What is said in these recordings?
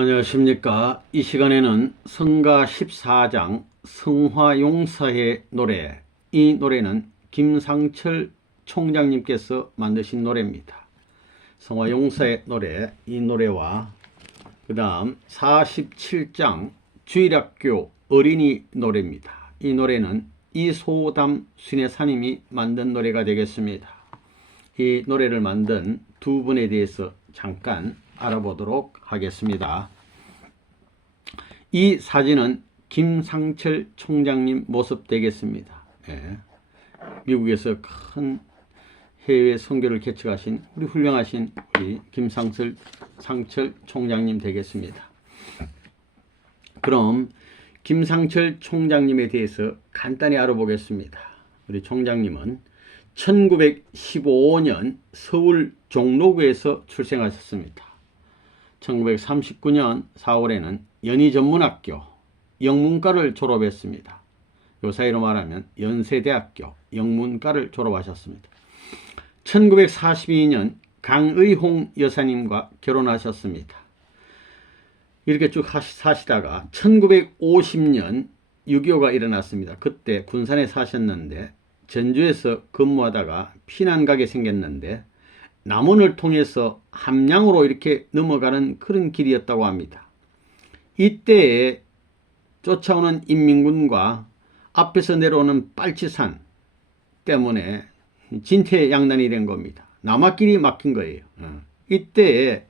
안녕하십니까. 이 시간에는 성가 14장 성화용사의 노래, 이 노래는 김상철 총장님께서 만드신 노래입니다. 성화용사의 노래, 이 노래와 그 다음 47장 주일학교 어린이 노래입니다. 이 노래는 이소담 순회사님이 만든 노래가 되겠습니다. 이 노래를 만든 두 분에 대해서 잠깐 알아보도록 하겠습니다. 이 사진은 김상철 총장님 모습 되겠습니다. 예. 미국에서 큰 해외 선교를 개척하신 우리 훌륭하신 우리 김상철 총장님 되겠습니다. 그럼 김상철 총장님에 대해서 간단히 알아보겠습니다. 우리 총장님은 1915년 서울 종로구에서 출생하셨습니다. 1939년 4월에는 연희전문학교 영문과를 졸업했습니다. 요 사이로 말하면 연세대학교 영문과를 졸업하셨습니다. 1942년 강의홍 여사님과 결혼하셨습니다. 이렇게 쭉 사시다가 1950년 6.25가 일어났습니다. 그때 군산에 사셨는데 전주에서 근무하다가 피난 가게 생겼는데 남원을 통해서 함양으로 이렇게 넘어가는 그런 길이었다고 합니다. 이때에 쫓아오는 인민군과 앞에서 내려오는 빨치산 때문에 진퇴양난이 된 겁니다. 남한길이 막힌 거예요. 이때에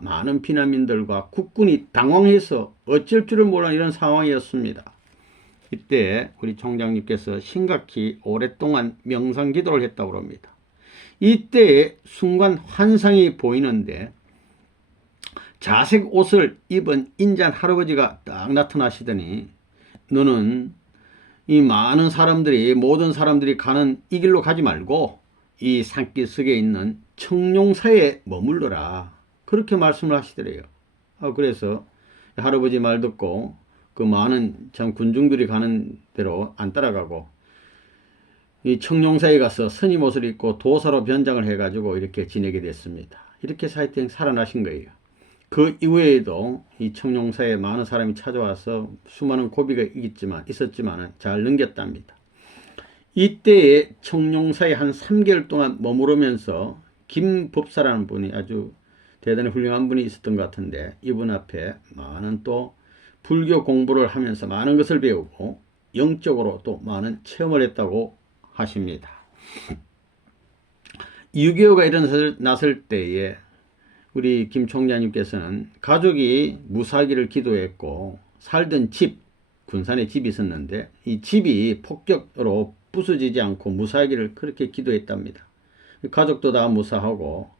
많은 피난민들과 국군이 당황해서 어쩔 줄을 몰라 이런 상황이었습니다. 이때 우리 총장님께서 심각히 오랫동안 명상기도를 했다고 합니다. 이때에 순간 환상이 보이는데 자색 옷을 입은 인자한 할아버지가 딱 나타나시더니 너는 이 많은 사람들이 모든 사람들이 가는 이 길로 가지 말고 이 산길 속에 있는 청룡사에 머물러라. 그렇게 말씀을 하시더래요. 그래서 할아버지 말 듣고 그 많은 참 군중들이 가는 대로 안 따라가고 이 청룡사에 가서 스님 옷을 입고 도사로 변장을 해가지고 이렇게 지내게 됐습니다. 이렇게 사이팅 살아나신 거예요. 그 이후에도 이 청룡사에 많은 사람이 찾아와서 수많은 고비가 있었지만 잘 넘겼답니다. 이때에 청룡사에 한 3개월 동안 머무르면서 김법사라는 분이 아주 대단히 훌륭한 분이 있었던 것 같은데 이분 앞에 많은 또 불교 공부를 하면서 많은 것을 배우고 영적으로 또 많은 체험을 했다고 하십니다. 6.25가 일어났을 때에 우리 김 총장님께서는 가족이 무사하기를 기도했고 살던 집, 군산에 집이 있었는데 이 집이 폭격으로 부서지지 않고 무사하기를 그렇게 기도했답니다. 가족도 다 무사하고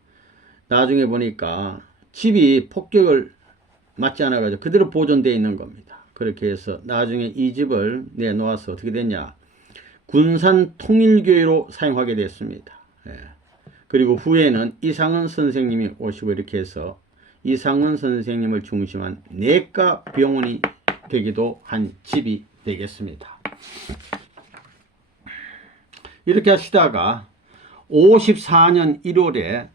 나중에 보니까 집이 폭격을 맞지 않아가지고 그대로 보존되어 있는 겁니다. 그렇게 해서 나중에 이 집을 내놓아서 어떻게 됐냐, 군산 통일교회로 사용하게 됐습니다. 예. 그리고 후에는 이상은 선생님이 오시고 이렇게 해서 이상은 선생님을 중심한 내과 병원이 되기도 한 집이 되겠습니다. 이렇게 하시다가 54년 1월에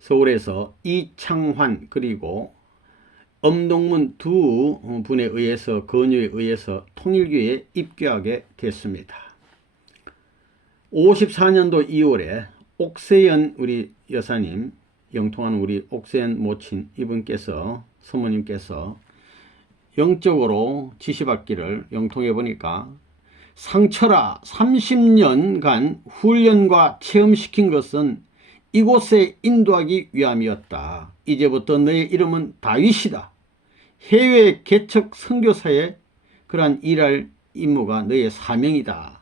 서울에서 이창환 그리고 엄동문 두 분에 의해서 권유에 의해서 통일교회에 입교하게 됐습니다. 54년도 2월에 옥세연 우리 여사님, 영통하는 우리 옥세연 모친 이분께서 사모님께서 영적으로 지시받기를 영통해 보니까 상철아, 30년간 훈련과 체험시킨 것은 이곳에 인도하기 위함이었다. 이제부터 너의 이름은 다윗이다. 해외 개척 선교사에 그러한 일할 임무가 너의 사명이다.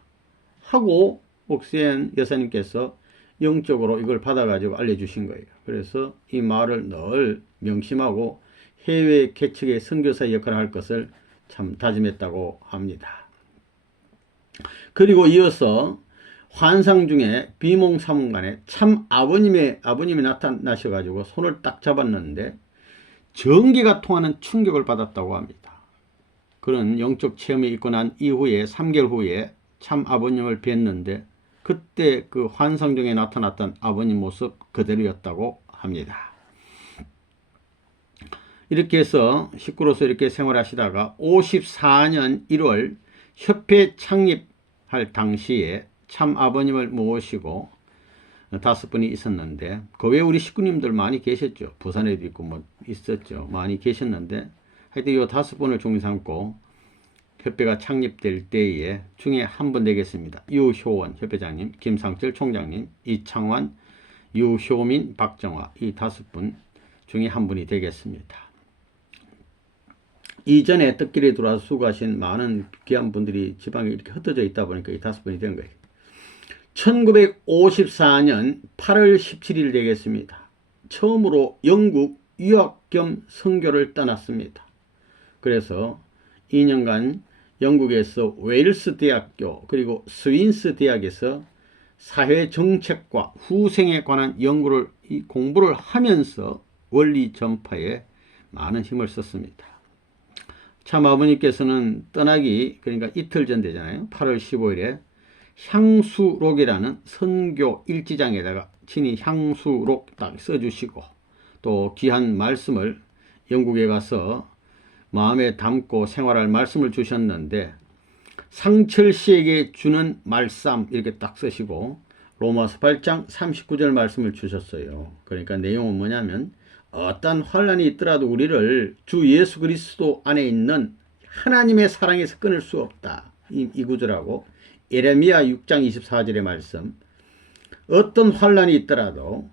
하고 옥세연 여사님께서 영적으로 이걸 받아가지고 알려주신 거예요. 그래서 이 말을 늘 명심하고 해외 개척의 선교사 역할을 할 것을 참 다짐했다고 합니다. 그리고 이어서 환상 중에 비몽사몽간에 참 아버님이 나타나셔가지고 손을 딱 잡았는데 전기가 통하는 충격을 받았다고 합니다. 그런 영적 체험이 있고 난 이후에 3개월 후에 참 아버님을 뵀는데 그때 그 환상 중에 나타났던 아버님 모습 그대로였다고 합니다. 이렇게 해서 식구로서 이렇게 생활하시다가 54년 1월 협회 창립할 당시에 참 아버님을 모시고 5분이 있었는데 그 외에 우리 식구님들 많이 계셨죠. 부산에도 있고 뭐 있었죠. 많이 계셨는데 하여튼 이 5분을 중심 삼고 협회가 창립될 때에 중에 한 분 되겠습니다. 유효원 협회장님, 김상철 총장님, 이창환, 유효민, 박정화 이 5분 중에 한 분이 되겠습니다. 이전에 뜻길에 들어와서 수고하신 많은 귀한 분들이 지방에 이렇게 흩어져 있다 보니까 이 5분이 된 거예요. 1954년 8월 17일 되겠습니다. 처음으로 영국 유학 겸 선교를 떠났습니다. 그래서 2년간 영국에서 웨일스 대학교 그리고 스윈스 대학에서 사회정책과 후생에 관한 공부를 하면서 원리 전파에 많은 힘을 썼습니다. 참 아버님께서는 떠나기 그러니까 이틀 전 되잖아요. 8월 15일에 향수록이라는 선교 일지장에다가 친히 향수록 딱 써주시고 또 귀한 말씀을 영국에 가서 마음에 담고 생활할 말씀을 주셨는데 상철 씨에게 주는 말씀 이렇게 딱 쓰시고 로마서 8장 39절 말씀을 주셨어요. 그러니까 내용은 뭐냐면 어떤 환란이 있더라도 우리를 주 예수 그리스도 안에 있는 하나님의 사랑에서 끊을 수 없다. 이 구절하고 예레미야 6장 24절의 말씀 어떤 환란이 있더라도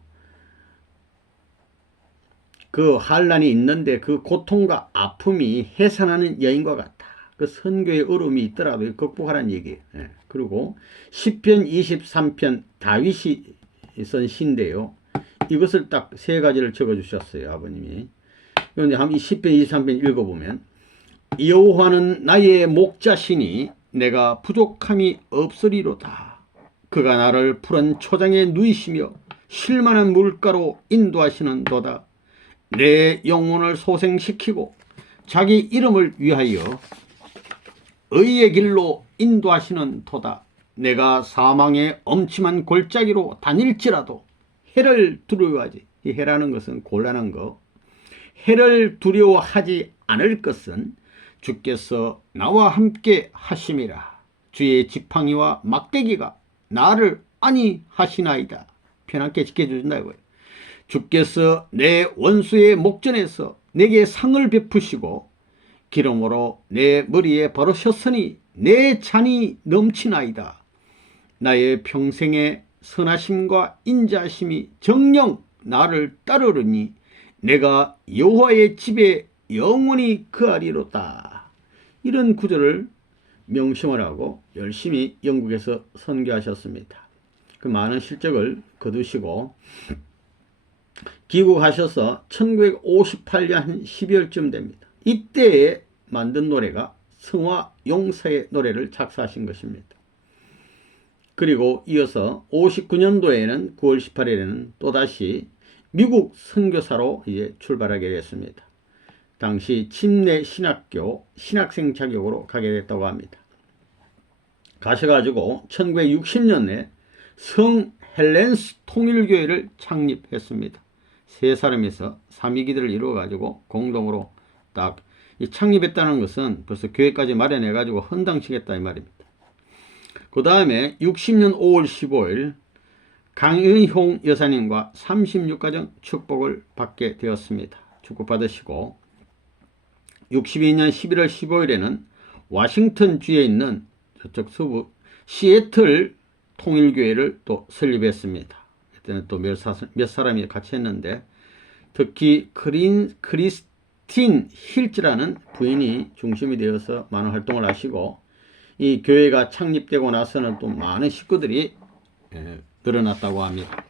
그 환란이 있는데 그 고통과 아픔이 해산하는 여인과 같다. 그 선교의 어려움이 있더라도 극복하라는 얘기예요. 예. 그리고 시편 23편 다윗이 쓴 시인데요. 이것을 딱 3가지를 적어주셨어요. 아버님이. 그런데 한번 이 시편 23편 읽어보면 여호와는 나의 목자시니 내가 부족함이 없으리로다. 그가 나를 푸른 초장에 누이시며 쉴만한 물가로 인도하시는 도다. 내 영혼을 소생시키고 자기 이름을 위하여 의의 길로 인도하시는 도다. 내가 사망의 엄침한 골짜기로 다닐지라도 해를 두려워하지. 이 해라는 것은 곤란한 거. 해를 두려워하지 않을 것은 주께서 나와 함께 하심이라. 주의 지팡이와 막대기가 나를 안위하시나이다. 편안하게 지켜주신다고요. 주께서 내 원수의 목전에서 내게 상을 베푸시고 기름으로 내 머리에 바르셨으니 내 잔이 넘치나이다. 나의 평생의 선하심과 인자하심이 정녕 나를 따르르니 내가 여호와의 집에 영원히 거하리로다. 이런 구절을 명심을 하고 열심히 영국에서 선교하셨습니다. 그 많은 실적을 거두시고 귀국하셔서 1958년 12월쯤 됩니다. 이때에 만든 노래가 성화 용사의 노래를 작사하신 것입니다. 그리고 이어서 59년도에는 9월 18일에는 또다시 미국 선교사로 이제 출발하게 됐습니다. 당시 침례 신학교 신학생 자격으로 가게 됐다고 합니다. 가셔가지고 1960년에 성 헬렌스 통일교회를 창립했습니다. 3사람에서 삼위기도를 이루어가지고 공동으로 딱 창립했다는 것은 벌써 교회까지 마련해가지고 헌당치겠다 이 말입니다. 그 다음에 60년 5월 15일 강은홍 여사님과 36가정 축복을 받게 되었습니다. 축복받으시고 62년 11월 15일에는 워싱턴 주에 있는 저쪽 서부 시애틀 통일교회를 또 설립했습니다. 그때는 또 몇 사람이 같이 했는데 특히 크리스틴 힐즈라는 부인이 중심이 되어서 많은 활동을 하시고 이 교회가 창립되고 나서는 또 많은 식구들이 늘어났다고 합니다.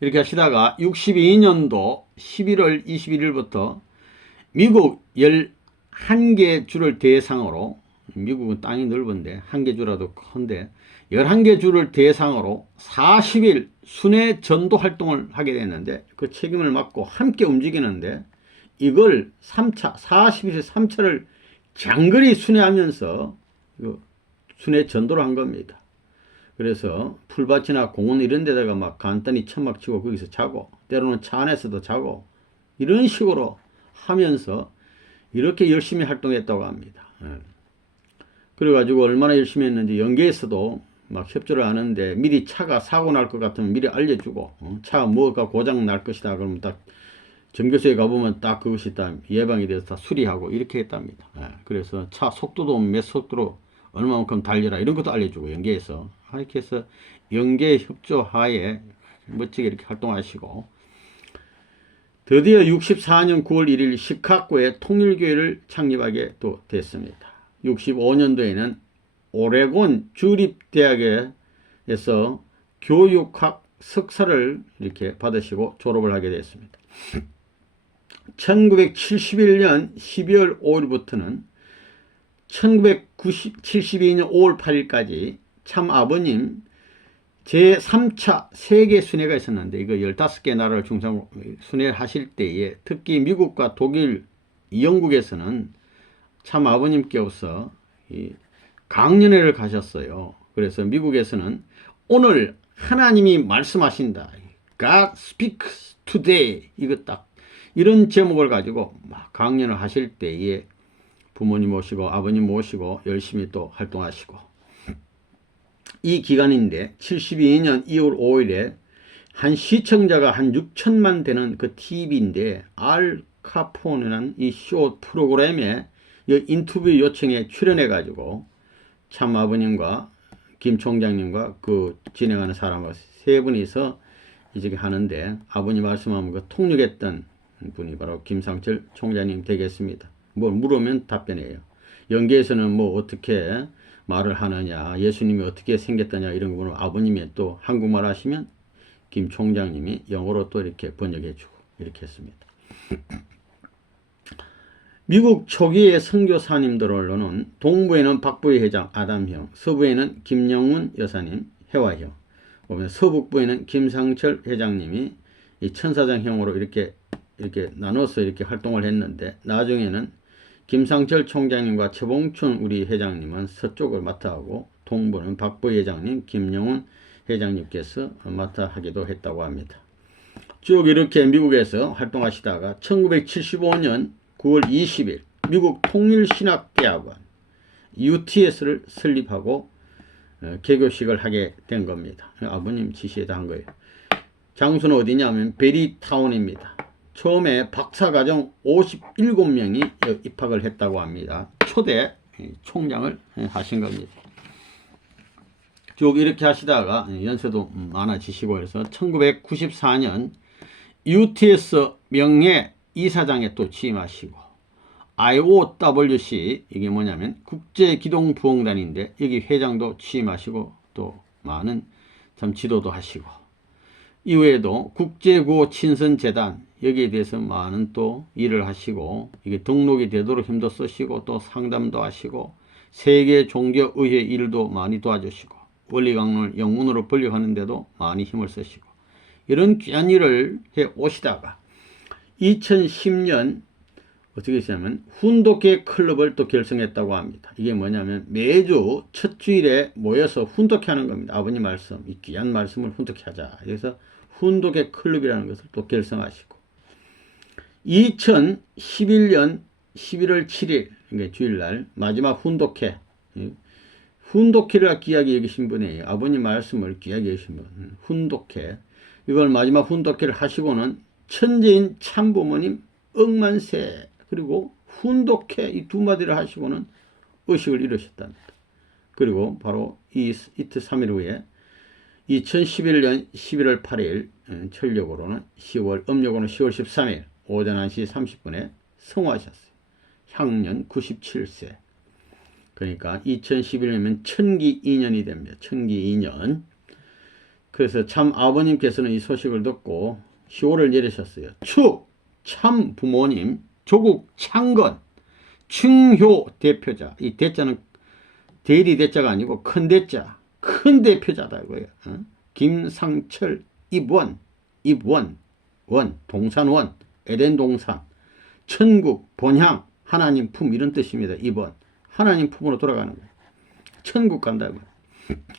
이렇게 하시다가 62년도 11월 21일부터 미국 11개 주를 대상으로 미국은 땅이 넓은데 1개 주라도 큰데 11개 주를 대상으로 40일 순회 전도 활동을 하게 됐는데 그 책임을 맡고 함께 움직이는데 이걸 3차 40일에 3차를 장거리 순회하면서 순회 전도를 한 겁니다. 그래서 풀밭이나 공원 이런 데다가 막 간단히 천막 치고 거기서 자고 때로는 차 안에서도 자고 이런 식으로 하면서 이렇게 열심히 활동했다고 합니다. 그래가지고 얼마나 열심히 했는지 연계에서도 막 협조를 하는데 미리 차가 사고 날 것 같으면 미리 알려주고 차가 뭐가 고장 날 것이다 그러면 딱 정교소에 가보면 딱 그것이 다 예방이 돼서 다 수리하고 이렇게 했답니다. 그래서 차 속도도 몇 속도로 얼마만큼 달려라 이런 것도 알려주고 연계에서 이렇게 해서 연계 협조하에 멋지게 이렇게 활동하시고 드디어 64년 9월 1일 시카고에 통일교회를 창립하게 또 됐습니다. 65년도에는 오레곤 주립대학에서 교육학 석사를 이렇게 받으시고 졸업을 하게 됐습니다. 1971년 12월 5일부터는 1972년 5월 8일까지 참 아버님 제3차 세계 순회가 있었는데 이거 15개 나라를 중심으로 순회를 하실 때에 특히 미국과 독일, 영국에서는 참 아버님께서 강연회를 가셨어요. 그래서 미국에서는 오늘 하나님이 말씀하신다. God speaks today. 이거 딱 이런 제목을 가지고 막 강연을 하실 때에 부모님 모시고 아버님 모시고 열심히 또 활동하시고 이 기간인데 72년 2월 5일에 한 시청자가 한 6천만 되는 그 TV인데 알 카포네라는 이 쇼 프로그램에 인터뷰 요청에 출연해 가지고 참 아버님과 김 총장님과 그 진행하는 사람과 세 분이서 이제 하는데 아버님 말씀하면 그 통역했던 분이 바로 김상철 총장님 되겠습니다. 뭘 물으면 답변해요. 연계에서는 뭐 어떻게 말을 하느냐, 예수님이 어떻게 생겼더냐 이런 거 보면 아버님이 또 한국말 하시면 김 총장님이 영어로 또 이렇게 번역해 주고 이렇게 했습니다. 미국 초기의 선교사님들로는 동부에는 박부희 회장 아담형, 서부에는 김영훈 여사님 혜화형, 서북부에는 김상철 회장님이 이 천사장형으로 이렇게 나눠서 이렇게 활동을 했는데 나중에는 김상철 총장님과 최봉춘 우리 회장님은 서쪽을 맡아 하고 동부는 박부희 회장님, 김영훈 회장님께서 맡아 하기도 했다고 합니다. 쭉 이렇게 미국에서 활동하시다가 1975년 9월 20일 미국 통일신학대학원 UTS를 설립하고 개교식을 하게 된 겁니다. 아버님 지시에다 한 거예요. 장소는 어디냐면 베리타운입니다. 처음에 박사과정 57명이 입학을 했다고 합니다. 초대 총장을 하신 겁니다. 쭉 이렇게 하시다가 연세도 많아지시고 해서 1994년 UTS 명예 이사장에 또 취임하시고 IOWC 이게 뭐냐면 국제기동부흥단인데 여기 회장도 취임하시고 또 많은 참 지도도 하시고 이후에도 국제구호 친선재단 여기에 대해서 많은 또 일을 하시고 이게 등록이 되도록 힘도 쓰시고 또 상담도 하시고 세계 종교의회 일도 많이 도와주시고 원리강론을 영문으로 번역하는 데도 많이 힘을 쓰시고 이런 귀한 일을 해 오시다가 2010년 어떻게 했냐면 훈독회 클럽을 또 결성했다고 합니다. 이게 뭐냐면 매주 첫 주일에 모여서 훈독회 하는 겁니다. 아버님 말씀, 이 귀한 말씀을 훈독회 하자. 그래서 훈독회 클럽이라는 것을 또 결성하시고 2011년 11월 7일 그러니까 주일날 마지막 훈독회 훈독회를 귀하게 여기신 분이에요. 아버님 말씀을 귀하게 여기신 분 훈독회 이걸 마지막 훈독회를 하시고는 천재인 참부모님 억만세 그리고 훈독회 이 두 마디를 하시고는 의식을 이루셨답니다. 그리고 바로 이틀 3일 후에 2011년 11월 8일 철력으로는 음력으로는 10월 13일 오전 1시 30분에 성화하셨어요. 향년 97세. 그러니까 2011년이면 천기 2년이 됩니다. 천기 2년. 그래서 참 아버님께서는 이 소식을 듣고 효를 내리셨어요. 축! 참 부모님 조국 창건 충효 대표자. 이 대자는 대리 대자가 아니고 큰 대자. 큰 대표자다 이거예요. 김상철 입원 동산원 에덴 동산 천국 본향 하나님 품 이런 뜻입니다. 입원 하나님 품으로 돌아가는 거예요. 천국 간다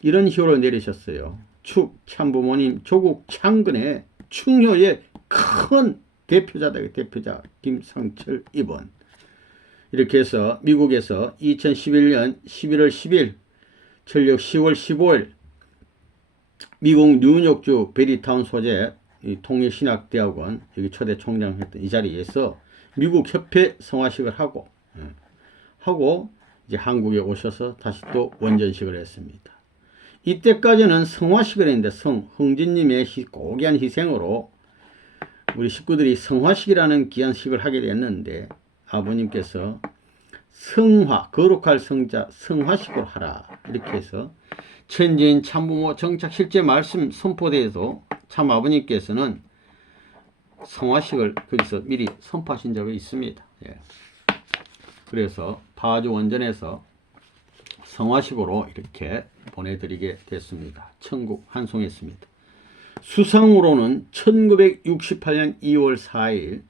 이런 효를 내리셨어요. 축 참부모님 조국 창건에 충효의 큰 대표자다. 대표자 김상철 입원. 이렇게 해서 미국에서 2011년 11월 10일 전력 10월 15일 미국 뉴욕주 베리타운 소재 통일신학대학원 여기 초대 총장했던 이 자리에서 미국 협회 성화식을 하고 이제 한국에 오셔서 다시 또 원전식을 했습니다. 이때까지는 성화식을 했는데 흥진님의 고귀한 희생으로 우리 식구들이 성화식이라는 귀한 식을 하게 됐는데 아버님께서 성화, 거룩할 성자 성화식으로 하라 이렇게 해서 천지인 참부모 정착 실제 말씀 선포대에도 참 아버님께서는 성화식을 거기서 미리 선포하신 적이 있습니다. 예. 그래서 파주 원전에서 성화식으로 이렇게 보내드리게 됐습니다. 천국 환송했습니다. 수상으로는 1968년 2월 4일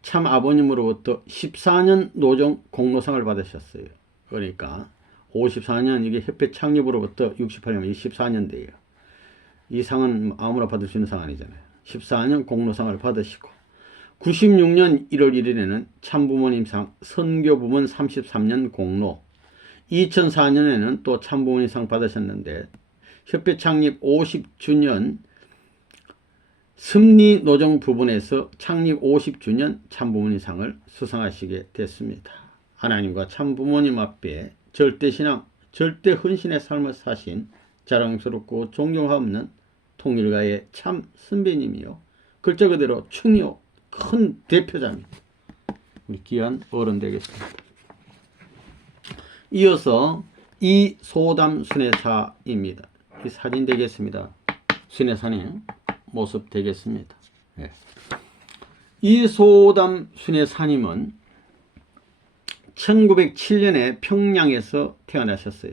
참 아버님으로부터 14년 노정 공로상을 받으셨어요. 그러니까 54년 이게 협회 창립으로부터 68년 14년대예요. 이 상은 아무나 받을 수 있는 상 아니잖아요. 14년 공로상을 받으시고 96년 1월 1일에는 참부모님상 선교부문 33년 공로 2004년에는 또 참부모님상 받으셨는데 협회 창립 50주년 섭리노정 부분에서 창립 50주년 참부모님상을 수상하시게 됐습니다. 하나님과 참부모님 앞에 절대신앙, 절대헌신의 삶을 사신 자랑스럽고 존경하옵는 통일가의 참 선배님이요. 글자 그대로 충요 큰 대표자입니다. 우리 귀한 어른 되겠습니다. 이어서 이소담 순회사입니다. 이 사진 되겠습니다. 순회사의 모습 되겠습니다. 네. 이소담 순회사님은 1907년에 평양에서 태어나셨어요.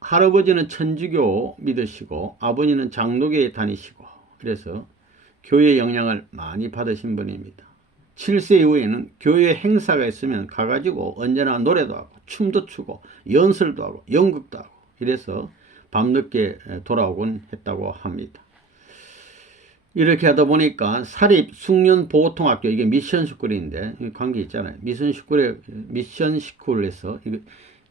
할아버지는 천주교 믿으시고 아버지는 장로교에 다니시고 그래서 교회 영향을 많이 받으신 분입니다. 7세 이후에는 교회 행사가 있으면 가가지고 언제나 노래도 하고 춤도 추고 연설도 하고 연극도 하고 이래서 밤늦게 돌아오곤 했다고 합니다. 이렇게 하다 보니까 사립 숙련보통학교 이게 미션스쿨인데 관계 있잖아요. 미션스쿨에서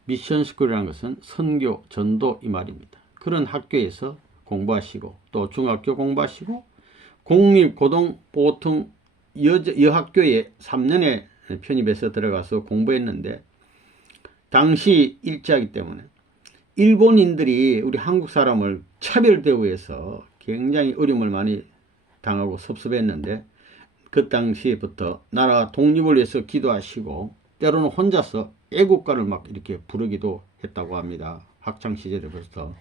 미션스쿨이라는 것은 선교, 전도 이 말입니다. 그런 학교에서 공부하시고 또 중학교 공부하시고 국립고등보통 여학교에 3년에 편입해서 들어가서 공부했는데 당시 일제하기 때문에 일본인들이 우리 한국 사람을 차별 대우해서 굉장히 어려움을 많이 당하고 섭섭했는데 그 당시부터 나라 독립을 위해서 기도하시고 때로는 혼자서 애국가를 막 이렇게 부르기도 했다고 합니다. 학창시절에부터.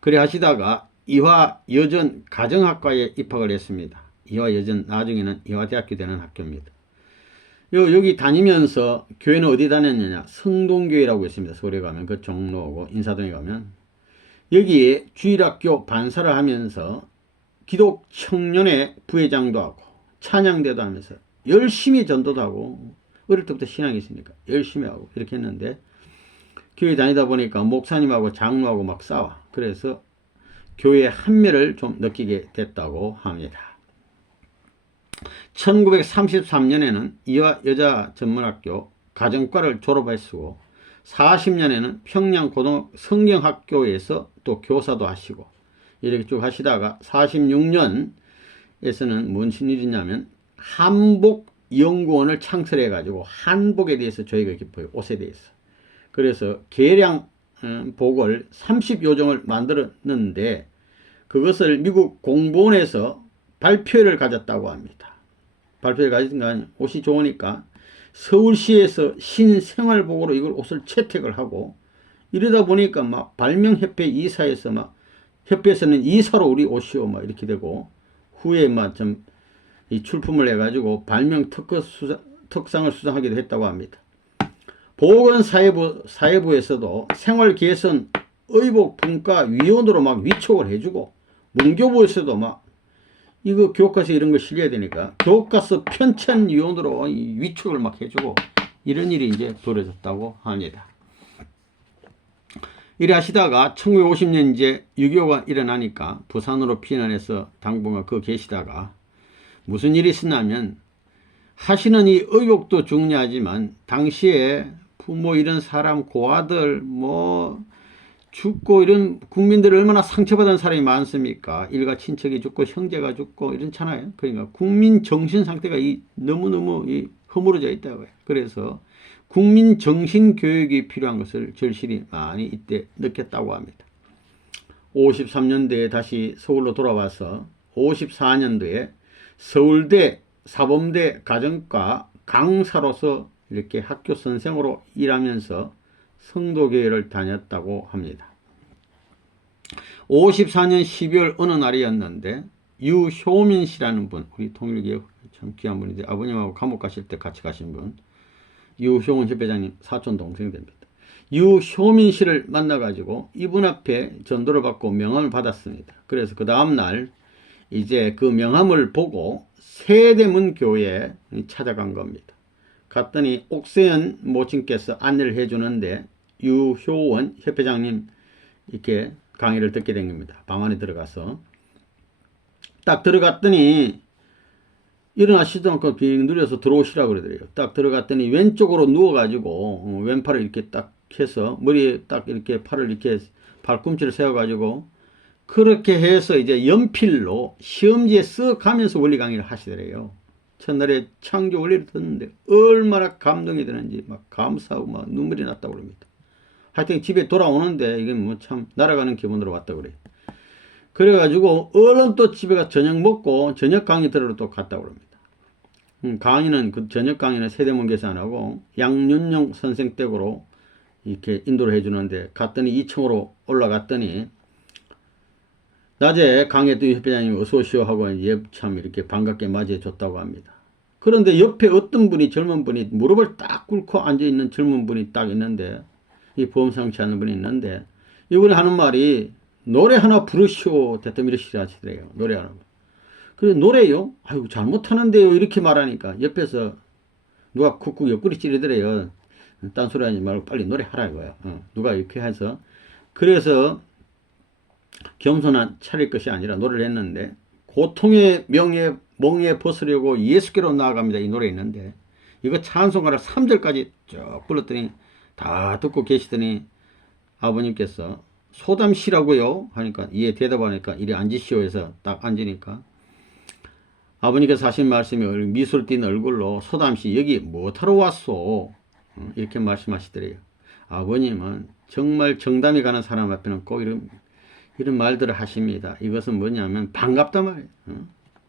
그래 하시다가 이화여전 가정학과에 입학을 했습니다. 이화여전 나중에는 이화대학교 되는 학교입니다. 여기 다니면서 교회는 어디 다녔느냐 성동교회라고 있습니다. 서울에 가면 그 종로고 인사동에 가면 여기에 주일학교 반사를 하면서 기독 청년회 부회장도 하고 찬양대도 하면서 열심히 전도도 하고 어릴 때부터 신앙이 있으니까 열심히 하고 이렇게 했는데 교회 다니다 보니까 목사님하고 장로하고 막 싸워. 그래서 교회의 한멸을 좀 느끼게 됐다고 합니다. 1933년에는 이화여자전문학교 가정과를 졸업하시고 40년에는 평양고등 성경학교에서 또 교사도 하시고 이렇게 쭉 하시다가 46년에서는 무슨 일이냐면 한복연구원을 창설해 가지고 한복에 대해서 저희가 깊어요. 옷에 대해서. 그래서 계량 복을 30요정을 만들었는데 그것을 미국 공보원에서 발표회를 가졌다고 합니다. 발표회를 가진 거 아니에요. 옷이 좋으니까 서울시에서 신생활복으로 이걸 옷을 채택을 하고 이러다 보니까 막 발명협회 이사에서 막 협회에서는 이사로 우리 옷이요 막 이렇게 되고 후에 막 좀 이 출품을 해가지고 발명 특상을 수상하기도 했다고 합니다. 보건사회부에서도 생활 개선 의복 분과 위원으로 막 위촉을 해주고 문교부에서도 막 이거 교과서 이런 거 실려야 되니까 교과서 편찬 위원으로 위촉을 막 해주고 이런 일이 이제 벌어졌다고 합니다. 이래 하시다가 1950년 이제 6.25가 일어나니까 부산으로 피난해서 당분간 그 계시다가 무슨 일이 있었냐면 하시는 이 의욕도 중요하지만 당시에 부모 이런 사람 고아들 뭐 죽고 이런 국민들이 얼마나 상처받은 사람이 많습니까? 일가 친척이 죽고 형제가 죽고 이렇잖아요. 그러니까 국민 정신 상태가 너무너무 허물어져 있다고요. 그래서 국민 정신 교육이 필요한 것을 절실히 많이 이때 느꼈다고 합니다. 53년도에 다시 서울로 돌아와서 54년도에 서울대 사범대 가정과 강사로서 이렇게 학교 선생으로 일하면서 성도교회를 다녔다고 합니다. 54년 12월 어느 날이었는데 유효민 씨라는 분, 우리 통일교회 참 귀한 분인데 아버님하고 감옥 가실 때 같이 가신 분, 유효민 협회장님 사촌 동생 됩니다. 유효민 씨를 만나가지고 이분 앞에 전도를 받고 명함을 받았습니다. 그래서 그 다음날 이제 그 명함을 보고 세대문 교회에 찾아간 겁니다. 갔더니 옥세연 모친께서 안내를 해주는데 유효원 협회장님 이렇게 강의를 듣게 된 겁니다. 방 안에 들어가서 딱 들어갔더니 일어나시도 않고 빙 누려서 들어오시라고 그러더래요. 딱 들어갔더니 왼쪽으로 누워가지고 왼팔을 이렇게 딱 해서 머리에 딱 이렇게 팔을 이렇게 발꿈치를 세워가지고 그렇게 해서 이제 연필로 시험지에 쓱 가면서 원리 강의를 하시더래요. 첫날에 창조 원리를 듣는데 얼마나 감동이 되는지 막 감사하고 막 눈물이 났다고 그럽니다. 하여튼 집에 돌아오는데 이게 뭐 참 날아가는 기분으로 왔다고 그래요. 그래가지고 얼른 또 집에 가서 저녁 먹고 저녁 강의 들으러 또 갔다고 그럽니다. 강의는 그 저녁 강의는 세대문교에서 안 하고 양윤용 선생 댁으로 이렇게 인도를 해주는데 갔더니 2층으로 올라갔더니 낮에 강의했던 협회장님이 어서 오시오 하고 참 이렇게 반갑게 맞이해 줬다고 합니다. 그런데 옆에 어떤 분이 젊은 분이 무릎을 딱 꿇고 앉아있는 젊은 분이 딱 있는데 이 범상치 않은 분이 있는데 이분이 하는 말이 노래 하나 부르시오 대뜸 이렇게 하시더래요. 노래 하나. 그래 노래요? 아유 잘못하는데요 이렇게 말하니까 옆에서 누가 쿡쿡 옆구리 찌르더래요. 딴소리 하지 말고 빨리 노래하라 이거야. 누가 이렇게 해서 그래서 겸손한 차릴 것이 아니라 노래를 했는데 고통의 멍에 벗으려고 예수께로 나아갑니다. 이 노래 있는데 이거 찬송가를 3절까지 쭉 불렀더니 다 듣고 계시더니 아버님께서 소담씨라고요? 하니까 예 대답하니까 이리 앉으시오 해서 딱 앉으니까 아버님께서 하신 말씀이 미술 띤 얼굴로 소담씨 여기 뭐하러 왔소? 이렇게 말씀하시더래요. 아버님은 정말 정담이 가는 사람 앞에는 꼭 이런 말들을 하십니다. 이것은 뭐냐면 반갑다 말이에요.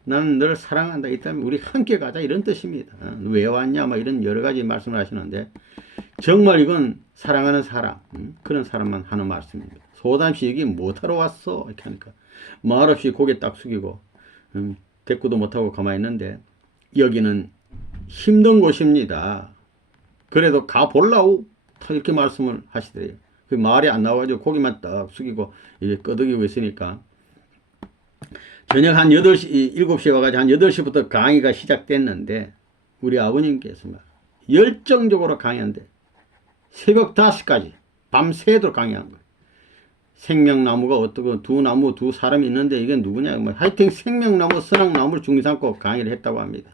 나는 너를 사랑한다. 이따면 우리 함께 가자 이런 뜻입니다. 왜 왔냐 막 이런 여러 가지 말씀을 하시는데 정말 이건 사랑하는 사람 그런 사람만 하는 말씀입니다. 소담씨 여기 뭐하러 왔어? 이렇게 하니까 말없이 고개 딱 숙이고 대꾸도 못하고 가만히 있는데 여기는 힘든 곳입니다. 그래도 가볼라우 이렇게 말씀을 하시더래요. 그 말이 안 나와가지고 고개만 딱 숙이고 이제 끄덕이고 있으니까 저녁 한 8시, 7시에 와가지고 한 8시부터 강의가 시작됐는데 우리 아버님께서 막 열정적으로 강의한대. 새벽 5시까지 밤새도록 강의한 거예요. 생명나무가 어떻고 두 나무 두 사람이 있는데 이게 누구냐 뭐 하여튼 생명나무 선악나무를 중심삼고 강의를 했다고 합니다.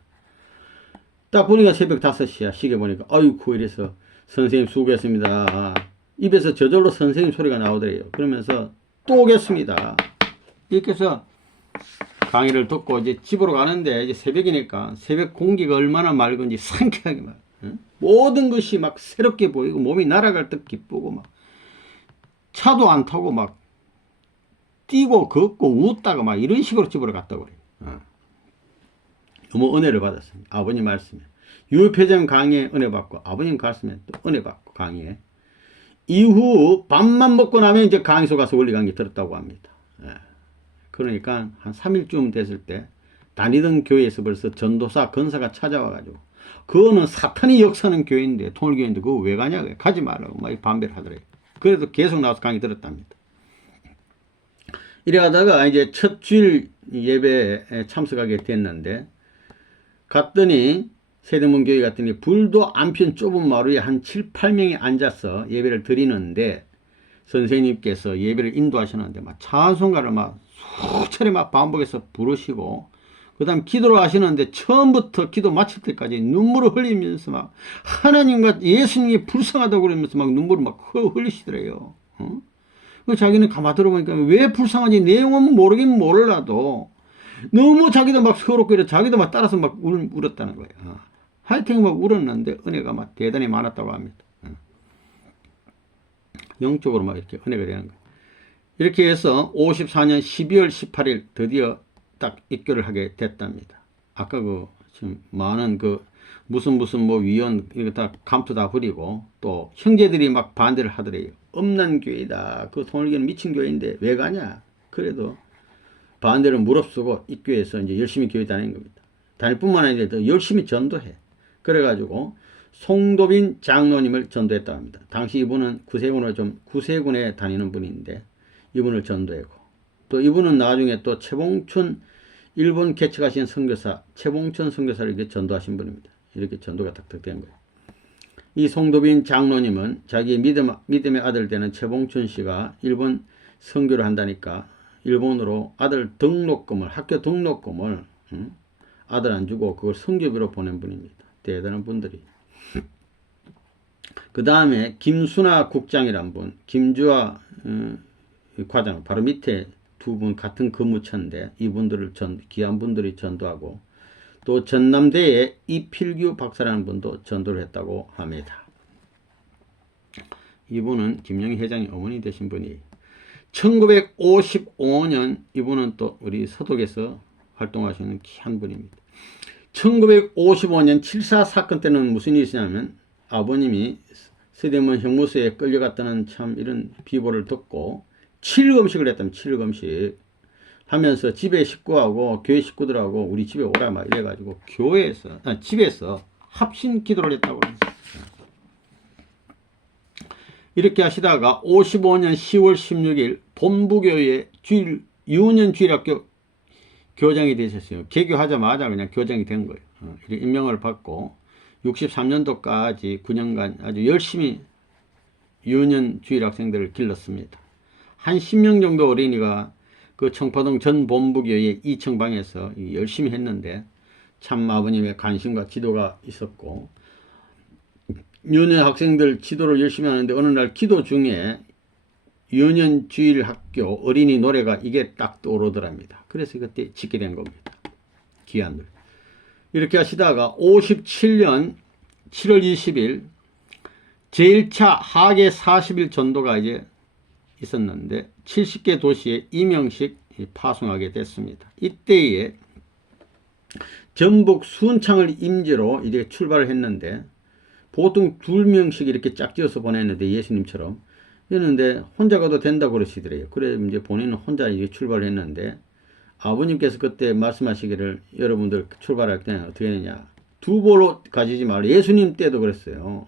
딱 보니까 새벽 5시야. 시계 보니까 아이고 이래서 선생님 수고했습니다. 입에서 저절로 선생님 소리가 나오더래요. 그러면서 또 오겠습니다. 이렇게 해서 강의를 듣고 이제 집으로 가는데 이제 새벽이니까 새벽 공기가 얼마나 맑은지 상쾌하게 막 모든 것이 막 새롭게 보이고 몸이 날아갈 듯 기쁘고 막 차도 안 타고 막 뛰고 걷고 웃다가 막 이런 식으로 집으로 갔다고 그래요. 너무 은혜를 받았습니다. 아버님 말씀에 유표정 강의에 은혜 받고 아버님 말씀에 또 은혜 받고 강의에 이후 밥만 먹고 나면 이제 강의소 가서 원리 강의 들었다고 합니다. 그러니까 한 3일쯤 됐을 때 다니던 교회에서 벌써 전도사 권사가 찾아와가지고 그거는 사탄이 역사하는 교회인데 통일교회인데 그거 왜 가냐 가지 말라고 막 반대를 하더래요. 그래도 계속 나와서 강의 들었답니다. 이래 하다가 이제 첫 주일 예배에 참석하게 됐는데 갔더니 세대문교회 갔더니 불도 안 핀 좁은 마루에 한 7, 8명이 앉아서 예배를 드리는데 선생님께서 예배를 인도하시는데 막 찬송가를 막 수차례 막 반복해서 부르시고 그 다음 기도를 하시는데 처음부터 기도 마칠 때까지 눈물을 흘리면서 막 하나님과 예수님이 불쌍하다고 그러면서 막 눈물을 막 흘리시더래요. 어? 자기는 가만 들어보니까 왜 불쌍한지 내용은 모르긴 몰라도 너무 자기도 막 서럽고 자기도 막 따라서 막 울었다는 거예요. 하여튼 막 울었는데 은혜가 막 대단히 많았다고 합니다. 영적으로 막 이렇게 은혜가 되는 거예요. 이렇게 해서 54년 12월 18일 드디어 딱 입교를 하게 됐답니다. 아까 그 지금 많은 그 무슨 뭐 위원 이거 다 감투 다 버리고 또 형제들이 막 반대를 하더래요. 엄난 교회다. 그 통일교는 미친 교회인데 왜 가냐? 그래도 반대를 무릅쓰고 입교해서 이제 열심히 교회 다니는 겁니다. 다닐 뿐만 아니라 더 열심히 전도해. 그래가지고 송도빈 장로님을 전도했다고 합니다. 당시 이분은 구세군에 다니는 분인데 이분을 전도했고 또 이분은 나중에 또 최봉춘 일본 개척하신 선교사 최봉춘 선교사를 이렇게 전도하신 분입니다. 이렇게 전도가 탁탁된 거예요. 이 송도빈 장로님은 자기 믿음의 아들 되는 최봉춘 씨가 일본 선교를 한다니까 일본으로 아들 등록금을 학교 등록금을 아들 안 주고 그걸 선교비로 보낸 분입니다. 대단한 분들이. 그 다음에 김순아 국장이란 분, 김주아 과장 바로 밑에 두 분 같은 근무처인데 이분들을 귀한 분들이 전도하고 또 전남대의 이필규 박사라는 분도 전도를 했다고 합니다. 이분은 김영희 회장의 어머니 되신 분이 1955년 이분은 또 우리 서독에서 활동하시는 귀한 분입니다. 1955년 7.4 사건 때는 무슨 일이 있었냐면 아버님이 서대문 형무소에 끌려갔다는 참 이런 비보를 듣고 7일 금식을 했다면 7일 금식 하면서 집에 식구하고 교회 식구들하고 우리 집에 오라 막 이래가지고 집에서 합심 기도를 했다고 합니다. 이렇게 하시다가 55년 10월 16일 본부교회 유년 주일학교 교장이 되셨어요. 개교하자마자 그냥 교장이 된 거예요. 이렇게 임명을 받고 63년도까지 9년간 아주 열심히 유년 주일 학생들을 길렀습니다. 한 10명 정도 어린이가 그 청파동 전 본부교회 2층방에서 열심히 했는데 참 아버님의 관심과 지도가 있었고 유년 학생들 지도를 열심히 하는데 어느 날 기도 중에 유년 주일 학교 어린이 노래가 이게 딱 떠오르더랍니다. 그래서 그때 짓게 된 겁니다. 귀한 노래. 이렇게 하시다가 57년 7월 20일 제1차 하계 40일 전도가 이제 있었는데 70개 도시에 이명식 파송하게 됐습니다. 이때에 전북 순창을 임지로 이제 출발을 했는데 보통 2명씩 이렇게 짝지어서 보냈는데 예수님처럼 했는데 혼자 가도 된다고 그러시더래요. 그래 이제 본인은 혼자 이제 출발을 했는데 아버님께서 그때 말씀하시기를 여러분들 출발할 때는 어떻게 했느냐. 두 보로 가지지 말고 예수님 때도 그랬어요.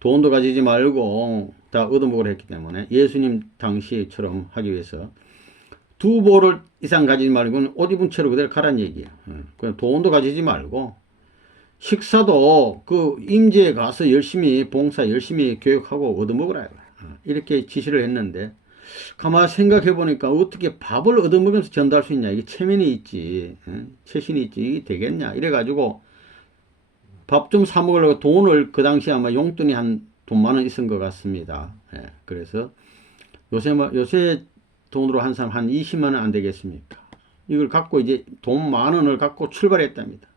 돈도 가지지 말고 다 얻어먹으려 했기 때문에 예수님 당시처럼 하기 위해서 두 보를 이상 가지지 말고 옷 입은 채로 그대로 가라는 얘기예요. 그냥 돈도 가지지 말고 식사도 그 임지에 가서 열심히 봉사 열심히 교육하고 얻어먹으라 이렇게 지시를 했는데 가만 생각해 보니까 어떻게 밥을 얻어먹으면서 전도할 수 있냐. 이게 체면이 있지 체신이 있지 이게 되겠냐 이래가지고 밥 좀 사 먹으려고 돈을 그 당시 아마 용돈이 한 돈 많은 있은 것 같습니다. 예, 그래서 요새 돈으로 한 사람 한 20만 원 안 되겠습니까? 이걸 갖고 이제 돈 만 원을 갖고 출발했답니다.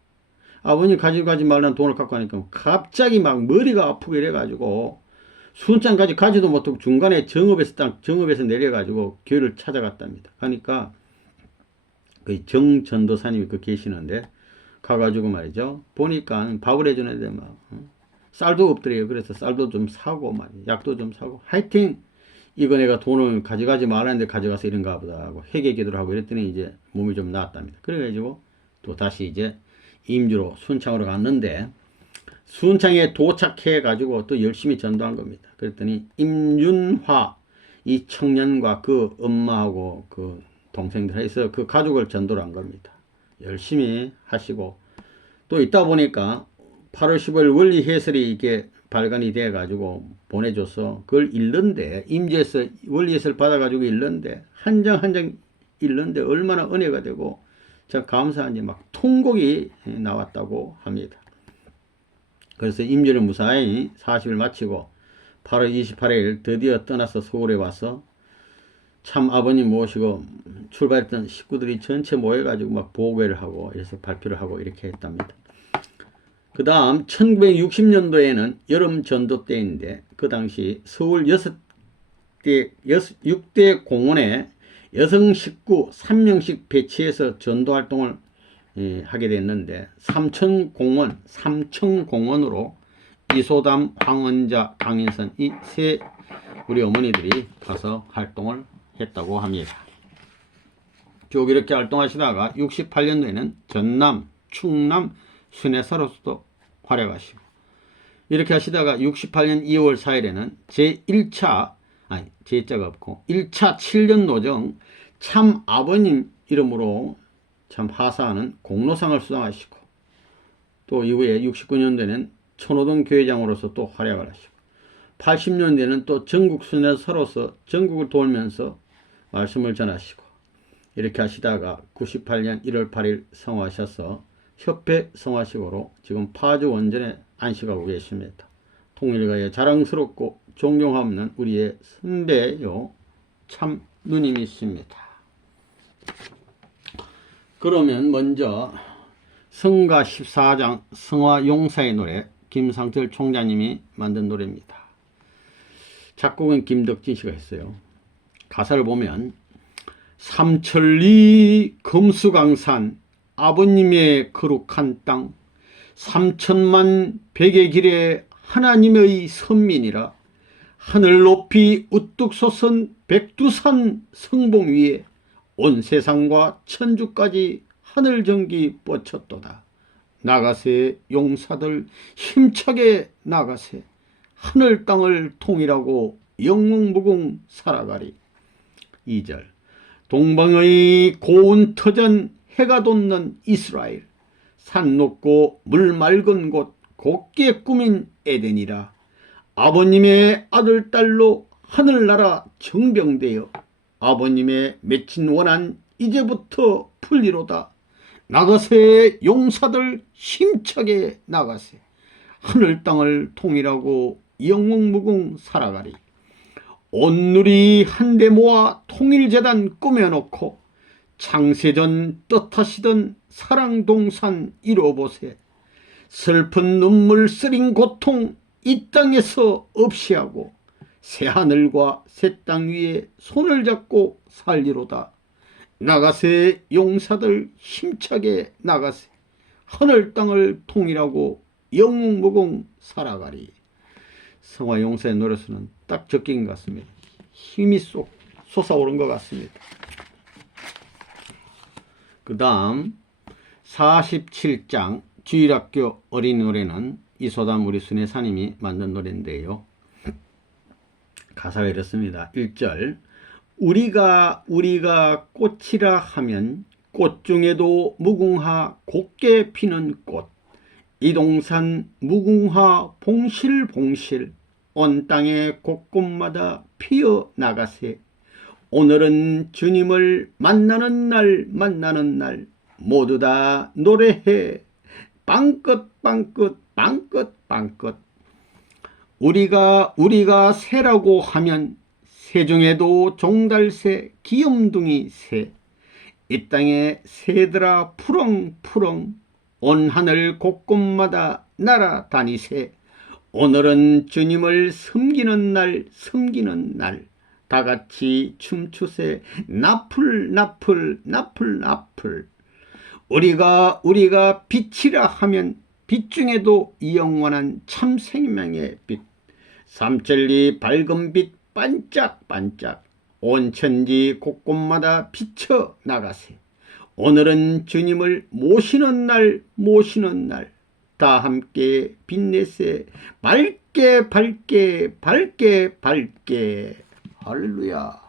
아버님 가지고 가지 말라는 돈을 갖고 하니까 갑자기 막 머리가 아프게 이래가지고 순창까지 가지도 못하고 중간에 정읍에서 내려가지고 교회를 찾아갔답니다. 그러니까 그 정전도사님이 그 계시는데 가가지고 말이죠. 보니까 밥을 해주는데 막 쌀도 없더래요. 그래서 쌀도 좀 사고 막 약도 좀 사고 하여튼 이거 내가 돈을 가져가지 말았는데 가져가서 이런가 보다 하고 회개 기도를 하고 이랬더니 이제 몸이 좀 나았답니다. 그래가지고 또 다시 이제 임주로 순창으로 갔는데 순창에 도착해 가지고 또 열심히 전도한 겁니다. 그랬더니 임윤화 이 청년과 그 엄마하고 그 동생들 해서 그 가족을 전도를 한 겁니다. 열심히 하시고 또 있다 보니까 8월 15일 원리 해설이 이게 발간이 돼 가지고 보내줘서 그걸 읽는데 임지에서 원리 해설 받아 가지고 읽는데 한 장 한 장 읽는데 얼마나 은혜가 되고 저 감사한 막 통곡이 나왔다고 합니다. 그래서 임진을 무사히 40일 마치고 8월 28일 드디어 떠나서 서울에 와서 참 아버님 모시고 출발했던 식구들이 전체 모여가지고 막 보고회를 하고 이래서 발표를 하고 이렇게 했답니다. 그 다음 1960년도에는 여름 전도 때인데 그 당시 서울 6대 공원에 여성 식구 3명씩 배치해서 전도 활동을 하게 됐는데 삼천공원으로 이소담, 황원자, 강인선 이 세 우리 어머니들이 가서 활동을 했다고 합니다. 쭉 이렇게 활동하시다가 68년도에는 전남, 충남, 순회사로서도 활약하시고 이렇게 하시다가 68년 2월 4일에는 제자가 없고 1차 7년 노정 참 아버님 이름으로 참 하사하는 공로상을 수상하시고 또 이후에 69년도에는 천호동 교회장으로서 또 활약을 하시고 80년대에는 또 전국 순회사로서 전국을 돌면서 말씀을 전하시고 이렇게 하시다가 98년 1월 8일 성화하셔서 협회 성화식으로 지금 파주 원전에 안식하고 계십니다. 통일가에 자랑스럽고 존경하는 우리의 선배요 참 누님이십니다. 그러면 먼저 성가 14장 성화 용사의 노래 김상철 총장님이 만든 노래입니다. 작곡은 김덕진 씨가 했어요. 가사를 보면 삼천리 금수강산 아버님의 거룩한 땅 3천만 백의 길에 하나님의 선민이라 하늘 높이 우뚝 솟은 백두산 성봉 위에 온 세상과 천주까지 하늘전기 뻗쳤도다. 나가세 용사들 힘차게 나가세 하늘 땅을 통일하고 영웅무궁 살아가리. 2절 동방의 고운 터전 해가 돋는 이스라엘 산 높고 물 맑은 곳 곱게 꾸민 에덴이라 아버님의 아들 딸로 하늘나라 정병되어 아버님의 맺힌 원한 이제부터 풀리로다. 나가세 용사들 힘차게 나가세 하늘 땅을 통일하고 영웅무궁 살아가리. 온누리 한데 모아 통일재단 꾸며놓고 창세전 뜻하시던 사랑동산 이뤄보세. 슬픈 눈물 쓰린 고통 이 땅에서 없이 하고 새하늘과 새 땅 위에 손을 잡고 살리로다. 나가세 용사들 힘차게 나가세 하늘 땅을 통일하고 영웅무궁 살아가리. 성화 용사의 노래수는 딱 적긴 것 같습니다. 힘이 쏙 솟아오른 것 같습니다. 그 다음 47장 주일학교 어린이 노래는 이소담 우리 순회사님이 만든 노래인데요. 가사가 이렇습니다. 1절 우리가 꽃이라 하면 꽃 중에도 무궁화 곱게 피는 꽃 이동산 무궁화 봉실봉실 온 땅의 곳곳마다 피어나가세. 오늘은 주님을 만나는 날 모두 다 노래해 빵긋빵긋 우리가 새라고 하면 새 중에도 종달새 귀염둥이 새 이 땅에 새들아 푸렁푸렁 온 하늘 곳곳마다 날아다니세. 오늘은 주님을 섬기는 날 다같이 춤추세. 나풀 우리가 빛이라 하면 빛 중에도 영원한 참 생명의 빛 삼천리 밝은 빛 반짝반짝 온 천지 곳곳마다 비쳐 나가세. 오늘은 주님을 모시는 날 다 함께 빛내세. 밝게 할렐루야.